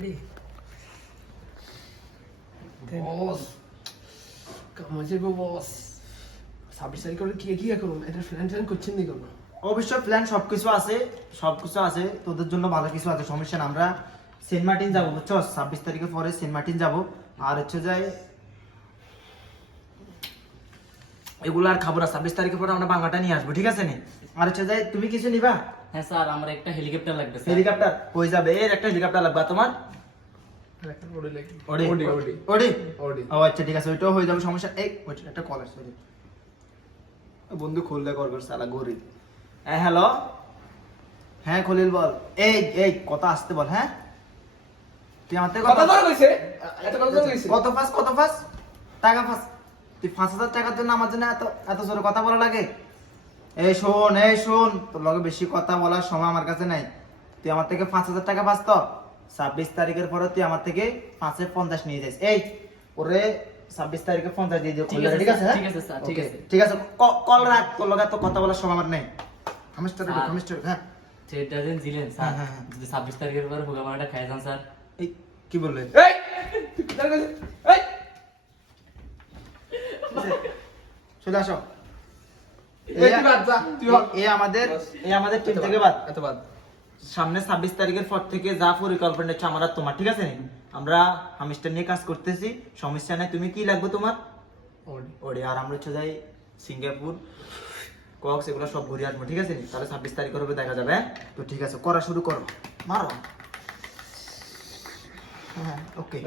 Ready বস কামা যাব বস ছাব্বিশ তারিখ করে কি কি করুন এটা ফ্ল্যান ট্যান করছেন নি কোনো? অবশ্য প্ল্যান সবকিছু আছে সবকিছু আছে। তোদের জন্য ভালো কিছু আছে। সমস্যা না আমরা সেন্ট মার্টিন যাব বুঝছ? ছাব্বিশ তারিখের পরে সেন্ট মার্টিন যাব। আর হচ্ছে যাই এগুলো আর খাব না। ছাব্বিশ তারিখের পরে আমরা বাংলাটা নিয়ে আসব ঠিক আছে নি? আর হচ্ছে যাই তুমি কিছু নিবা? হ্যাঁ স্যার আমার একটা হেলিকপ্টার লাগবে হেলিকপ্টার? হয়ে যাবে। এর একটা হেলিকপ্টার লাগবে। তোমার? একটা ওড়ে লাগি ওডি ওডি ওডি ওডি ওডি ও আচ্ছা ঠিক আছে ওইটাও হয়ে যাবে সমস্যা এই একটা কল আসছে বন্ধু খুললে কল করছে আলা গরিব। হ্যাঁ হ্যালো হ্যাঁ খলিল বল। এই এই কথা আসতে বল হ্যাঁ? তুই আমার থেকে কথা বলা কইছে? এত কথা বলা কইছে? কত ফাস কত ফাস? টাকা ফাস। তুই পাঁচ হাজার টাকার জন্য আমার জন্য এত এত জোরে কথা বলা লাগে? এই শোন এই শোন তোর লগে বেশি কথা বলার সময় আমার কাছে নাই। তুই আমার থেকে পাঁচ হাজার টাকা পাস তো? ছাব্বিশ তারিখের পরে তুই আমার থেকে পাঁচে পঞ্চাশ নিয়ে যাস। এই ওরে ছাব্বিশ তারিখে পঞ্চাশ দিয়ে দিও। ঠিক আছে, ঠিক আছে? ঠিক আছে, কল রাখ তোর লগে তো কথা বলার সময় আমার নেই। হামিস্টার হামিস্টার হ্যাঁ। সেটা দিন দিলেন স্যার। হ্যাঁ, হ্যাঁ, হ্যাঁ। যদি ছাব্বিশ তারিখের পরে হুগা খাই যান স্যার। এই কি বললে? এই! তুই কি কইছে এই চলে আসো। এই তুই বাদ যা তুই বাদ। এ আমাদের এ আমাদের টিম থেকে বাদ। এত বাদ। সামনে ছাব্বিশ তারিখের পর থেকে যা পরিকল্পনা হচ্ছে আমার তোমার ঠিক আছে আমরা হামিস্টার নিয়ে কাজ করতেছি। সমস্যা নাই তুমি কি লাগবে তোমার? ওরে আর আমরা হচ্ছে যাই সিঙ্গাপুর কক্স এগুলো সব ঘুরে আসব ঠিক আছে তাহলে ছাব্বিশ তারিখের হবে দেখা যাবে হ্যাঁ? তো ঠিক আছে করা শুরু করো। মারো। হ্যাঁ ওকে